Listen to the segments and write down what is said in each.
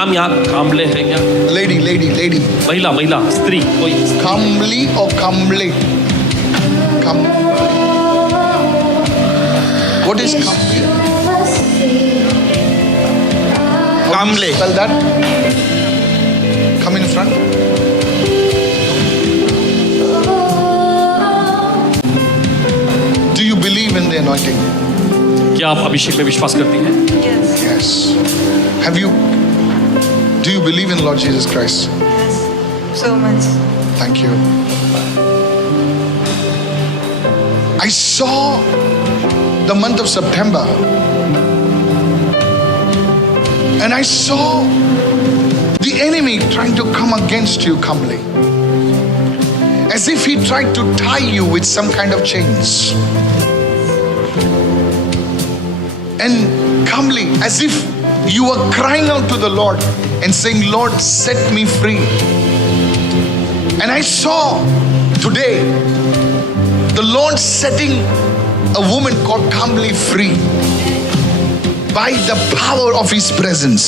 नाम यहाँ कामले है क्या? Lady. महिला, स्त्री, कोई Kamli or Kamle? What is Kamli? How do you spell that? Come in front. Do you believe in the anointing? क्या आप अभिषेक में विश्वास करती हैं? Yes. Do you believe in Lord Jesus Christ? Yes, so much. Thank you. I saw the month of September and I saw the enemy trying to come against you, Kamli. As if he tried to tie you with some kind of chains. And Kamli, as if you were crying out to the Lord and saying, Lord, set me free. And I saw today the Lord setting a woman called Kamli free by the power of His presence.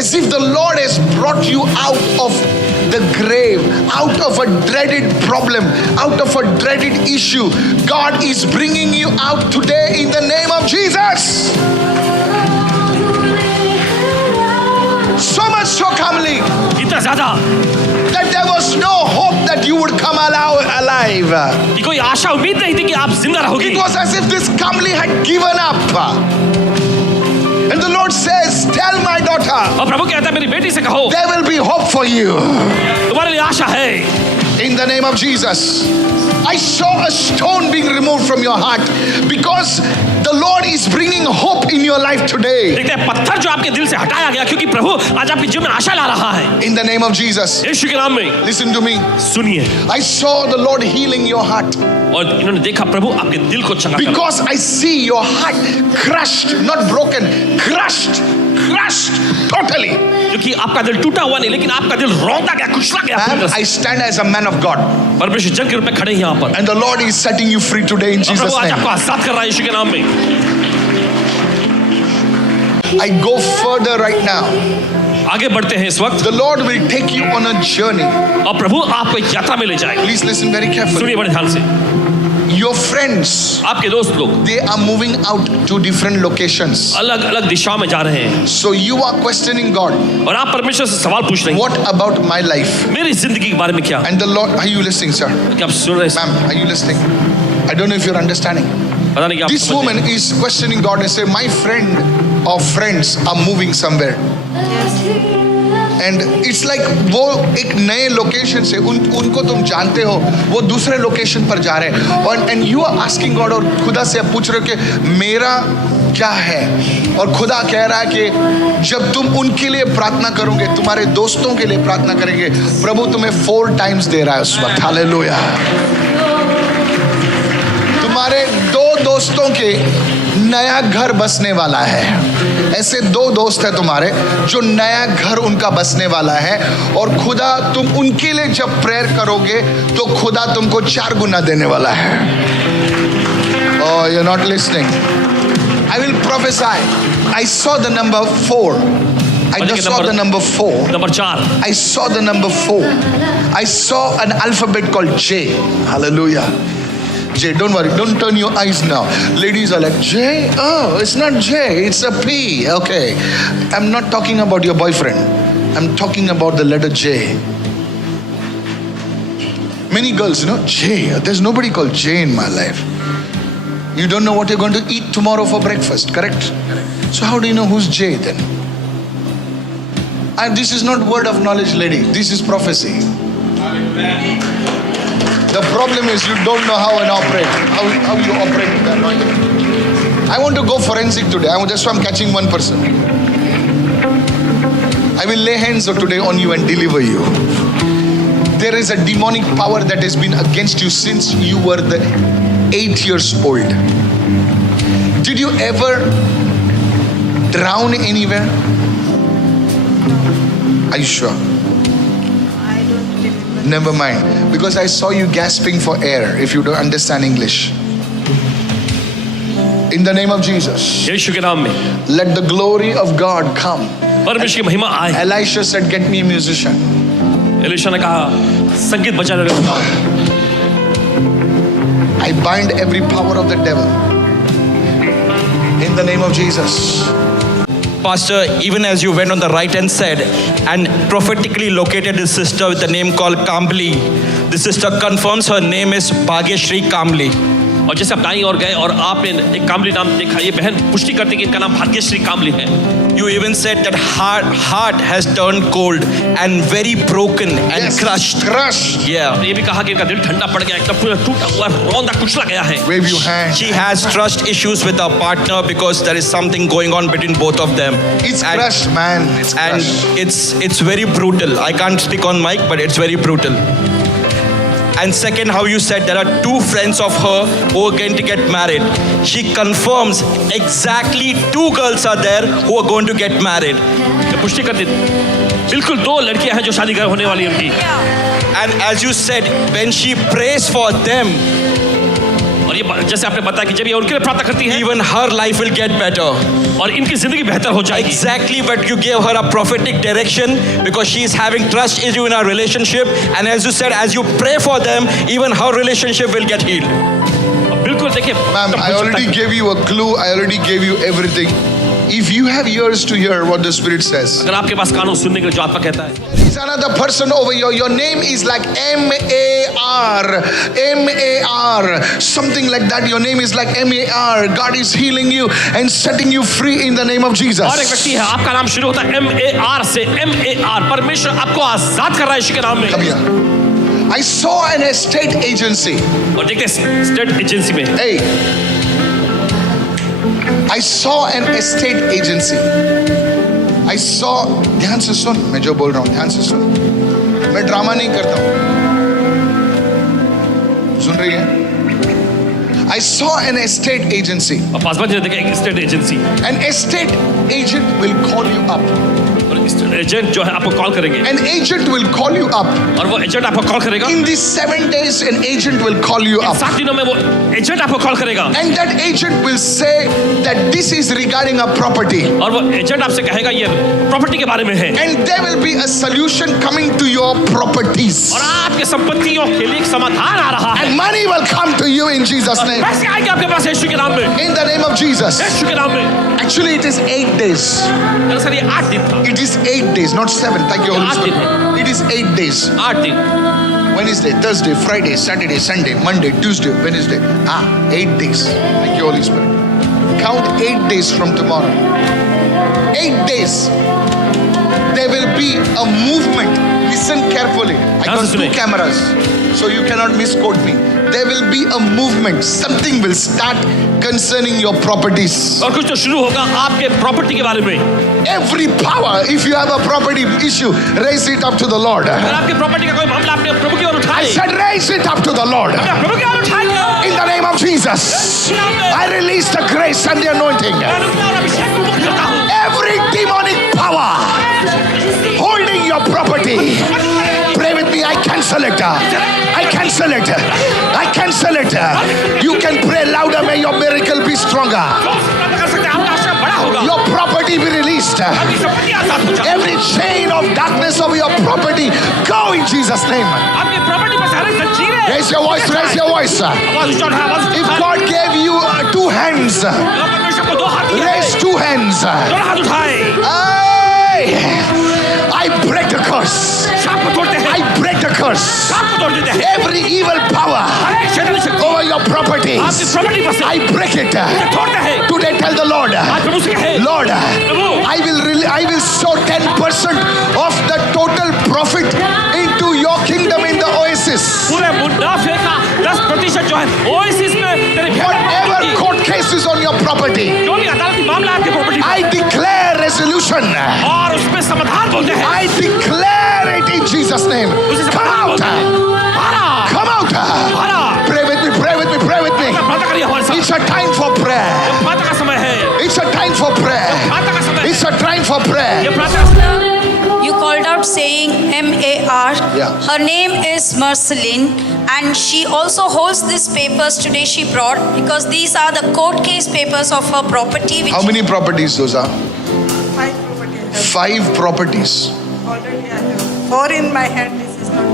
As if the Lord has brought you out of the grave, out of a dreaded problem, out of a dreaded issue. God is bringing you out today in the name of Jesus. So much so, Kamli, इतना ज़्यादा that there was no hope that you would come alive. कि कोई आशा उम्मीद नहीं थी कि आप जिंदा रहोगी। It was as if this Kamli had given up. And the Lord says, tell my daughter, और प्रभु कहता है मेरी बेटी से कहो, there will be hope for you. तुम्हारे लिए आशा है। In the name of Jesus. I saw a stone being removed from your heart because the Lord is bringing hope in your life today. देखते हैं पत्थर जो आपके दिल से हटाया गया क्योंकि प्रभु आज आपके जीवन में आशा ला रहा है। In the name of Jesus. यीशु के नाम में Listen to me. सुनिए। I saw the Lord healing your heart. और इन्होंने देखा प्रभु आपके दिल को चंगा कर। Because I see your heart crushed, not broken, crushed totally. क्योंकि आपका दिल टूटा हुआ नहीं लेकिन आपका दिल रोंदा गया, कुचला गया। And I stand as a man of God. परमेश्वर जन के रूप में खड़े हैं यहाँ पर। And the Lord is setting you free today in Jesus' प्रभु आज name. आपको आजाद कर रहा है यीशु के नाम में। I go further right now. आगे बढ़ते हैं इस वक्त। The Lord will take you on a journey. और प्रभु आपको एक यात्रा में ले जाएगा। Please listen very carefully. सुनिए बड़े ध्यान से। Your friends, आपके दोस्त लोग they are moving out to different locations. अलग अलग दिशाओं में जा रहे हैं। So you are questioning God. और आप परमेश्वर से सवाल पूछ रहे हैं। What about my life? मेरी जिंदगी के बारे में क्या? And the Lord, are you listening, sir? क्या आप सुन रहे हैं? Ma'am, are you listening? I don't know if you're understanding. पता नहीं क्या आप This समझ woman is questioning God and say, my friend or friends are moving somewhere. And it's like वो एक नए लोकेशन से उनको तुम जानते हो, वो दूसरे लोकेशन पर जा रहे हैं और and you are asking God और खुदा से आप पूछ रहे हो कि मेरा क्या है, और खुदा कह रहा है कि जब तुम उनके लिए प्रार्थना करोगे, तुम्हारे दोस्तों के लिए प्रार्थना करेंगे, प्रभु तुम्हें 4 times दे रहा है उस वक्त। हालेलुया। तुम्हारे 2 दोस्तों के नया घर बसने वाला है। ऐसे 2 दोस्त हैं तुम्हारे जो नया घर उनका बसने वाला है और खुदा तुम उनके लिए जब प्रेयर करोगे तो खुदा तुमको 4 गुना देने वाला है। Oh, you're not listening. I will prophesy. I saw the number 4. I just saw the number 4. Number 4। I saw the number 4. I saw an alphabet called J. Hallelujah. J, don't worry, don't turn your eyes now. Ladies are like, J? Oh, it's not J, it's a P. Okay. I'm not talking about your boyfriend. I'm talking about the letter J. Many girls, J. There's nobody called J in my life. You don't know what you're going to eat tomorrow for breakfast, correct? So how do you know who's J then? And this is not word of knowledge, lady. This is prophecy. The problem is you don't know how you operate with the anointing. I want to go forensic today. That's why I'm catching one person. I will lay hands today on you and deliver you. There is a demonic power that has been against you since you were 8 years old. Did you ever drown anywhere? Are you sure? Never mind, because I saw you gasping for air if you don't understand English. In the name of Jesus, यीशु के नाम में let the glory of God come परमेश्वर की महिमा आए। Elisha said, "Get me a musician." Elisha ने कहा संगीत बजाने लगा। I bind every power of the devil in the name of Jesus. Pastor, even as you went on the right hand side and prophetically located this sister with a name called Kambli, the sister confirms her name is Bhagyashri Kambli. और जैसे आप दाईं ओर गए और आपने एक कामली नाम देखा, ये बहन पुष्टि करती कि इनका नाम भाग्यश्री कामली है। You even said that heart has turned cold and very broken and Yes, crushed. crushed. Yeah. ये भी कहा कि इनका दिल ठंडा पड़ गया, एकदम पूरा टूटा हुआ, रौंदा कुचला गया है। Wave your hand. She has trust issues with her partner because there is something going on between both of them. It's And- crushed, man. It's And crushed. it's very brutal. I can't speak on mic, but it's very brutal. And second, how you said there are two friends of her who are going to get married. She confirms exactly two girls are there who are going to get married. ये पुष्टि करती बिल्कुल दो लड़कियां हैं जो शादी होने वाली हैं उनकी। And as you said, when she prays for them, और ये जैसे आपने बताया कि जब ये उनके लिए प्रार्थना करती है, even her life will get better. और इनकी जिंदगी बेहतर हो जाएगी। Exactly, but you gave her a prophetic direction because she is having trust issue in her relationship. And as you said, as you pray for them, even her relationship will get healed. बिल्कुल देखिए, Ma'am, I already gave you a clue. I already gave you everything. If you have ears to hear what the Spirit says. अगर आपके पास कानों सुनने के लिए जो आत्मा कहता है, There's another person over here. Your name is like M-A-R. M-A-R. Something like that. Your name is like M-A-R. God is healing you and setting you free in the name of Jesus. और एक व्यक्ति है, आपका नाम शुरू होता है MAR से। MAR, परमेश्वर आपको आजाद कर रहा है यीशु के नाम में। Come here. I saw an estate agency. और देखते स्टेट एजेंसी में Hey. I saw an estate agency. I saw, ध्यान से सुन, मैं जो बोल रहा हूँ ध्यान से सुन। मैं ड्रामा नहीं करता हूँ, सुन रही है? I saw an estate agency. और पासवान जी ने देखा एक state agency, An estate agent will call you up. और एजेंट जो है आपको कॉल करेंगे, An agent will call you up. और वो एजेंट आपको कॉल करेगा। In these 7 days, an agent will call you up. 7 दिनों में वो एजेंट आपको कॉल करेगा, And that agent will say that this is regarding a property. और वो एजेंट आपसे कहेगा ये प्रॉपर्टी के बारे में है, And there will be a solution coming to your properties. और आपके संपत्तियों के लिए एक समाधान आ रहा है। And money will come to you in Jesus' name. पैसे आएंगे आपके पास यीशु के नाम में, In the name of Jesus. यीशु के नाम में। Actually, it is 8 days. दरअसल ये 8 दिन था, It is 8 days, not 7. Thank you, Holy आठ दिन Spirit. It is 8 days. 8 दिन। Wednesday, Thursday, Friday, Saturday, Sunday, Monday, Tuesday, Wednesday. 8 days. Thank you, Holy Spirit. Count 8 days from tomorrow. 8 days. There will be a movement. Listen carefully. I got 2 cameras, so you cannot misquote me. There will be a movement. Something will start concerning your properties. और कुछ तो शुरू होगा आपके property के बारे में। Every power, if you have a property issue, raise it up to the Lord. अगर आपके प्रॉपर्टी का कोई मामला आपने प्रभु की ओर I उठाए, said, raise it up to the Lord. अपने प्रभु की ओर उठाइए। In the name of Jesus, I release the grace and the anointing. मैं अनुग्रह और अभिषेक को मुक्त करता हूँ। Every demonic power holding your property, pray with me. I cancel it. I cancel it. I cancel it. You can pray louder. May your miracle be stronger. कर सकते हैं, आपका आशीर्वाद बड़ा होगा। Your property be released. आपकी संपत्ति आजाद हो जाए। Every chain of darkness over your property, go in Jesus' name. आपकी प्रॉपर्टी पर सारी जंजीरें। Raise your voice. Raise your voice. आवाज ऊंचा उठाए, आवाज ऊंचा If उठाए। God gave you 2 hands, अगर परमेश्वर को 2 हाथ दिए raise हैं, 2 hands. दोनों हाथ उठाए। Hey, I break the curse. सांप को तोड़ते हैं, I break the curse. सांप को तोड़ देते हैं। Every evil power हर एक शैतानी शक्ति over your properties, आपकी प्रॉपर्टी पर से I break it. तोड़ते हैं। Today, tell the Lord, आज प्रभु से कहे, Lord, Prabhu, I will sow 10% of the total profit into your kingdom in the oasis. पूरे मुनाफे का 10% जो है ओएसिस में तेरे Whatever court cases on your property, जो भी अदालती मामला आपकी प्रॉपर्टी I declare resolution. और उसमें समाधान बोलते हैं। I declare it in Jesus' name. उसे Come समाधान out. बोलते हैं। भारा, Come out. भारा। Pray with me. Pray with me. Pray with me. प्रार्थना करिए हमारे साथ। It's a time for prayer. प्रार्थना का समय है। It's a time for prayer. प्रार्थना का समय है। It's a time for prayer. ये प्रार्थना का समय है। You called out saying MAR. Yeah. Her name is Marceline, and she also holds these papers today she brought because these are the court case papers of her property. Which How many properties those are? 5 properties. 5 properties. Already I have 4 in my hand. This is not.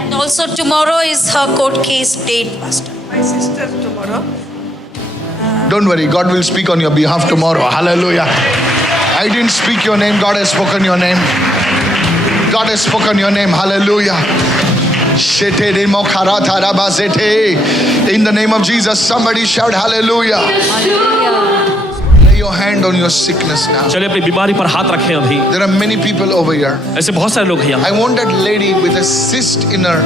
And also tomorrow is her court case date, Pastor. My sister tomorrow. Don't worry, God will speak on your behalf tomorrow. Hallelujah. I didn't speak your name, God has spoken your name. God has spoken your name. Hallelujah. In the name of Jesus, somebody shout hallelujah. Lay your hand on your sickness now. चलिए अपनी बीमारी पर हाथ रखें अभी। There are many people over here. ऐसे बहुत सारे लोग हैं यहाँ। I want that lady with a cyst in her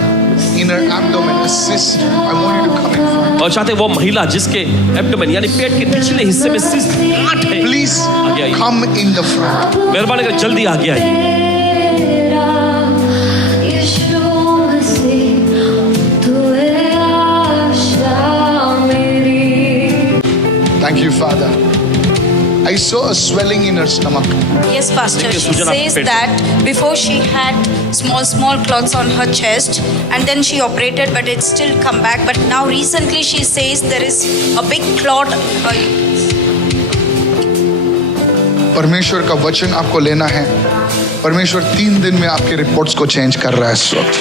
abdomen, a cyst. I want you to come in front. और चाहते हैं वो महिला जिसके एब्डोमेन यानी पेट के निचले हिस्से में सिस्ट गांठ है, Please आगे आइए। come in the front. मेहरबानी कर जल्दी आगे आइए। Thank you, Father. I saw a swelling in her stomach. Yes, Pastor. देखिए, She सूजन आपके says पेट में। that before she had small clots on her chest and then she operated but it still come back. But now recently she says there is a big clot on her uterus. परमेश्वर का वचन आपको लेना है। परमेश्वर 3 दिन में आपके रिपोर्ट्स को चेंज कर रहा है इस वक्त।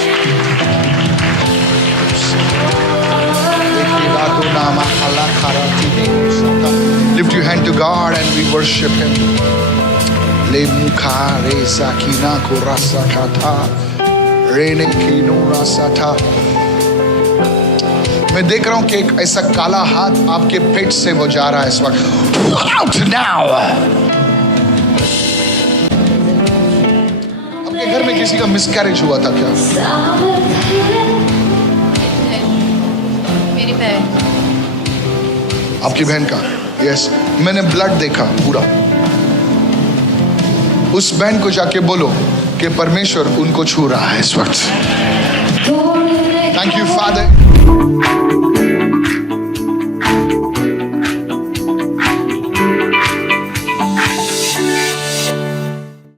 Lift your hand to God and we worship Him. Le mukare sakina kurasa kata rene kino rasata. मैं देख रहा हूं कि एक ऐसा काला हाथ आपके पेट से वो जा रहा है इस वक्त। Out now. आपके घर में किसी का मिसकैरेज हुआ था क्या? मेरी बहन। आपकी बहन का? यस, मैंने ब्लड देखा पूरा। उस बहन को जाके बोलो कि परमेश्वर उनको छू रहा है इस वक्त। Thank you father.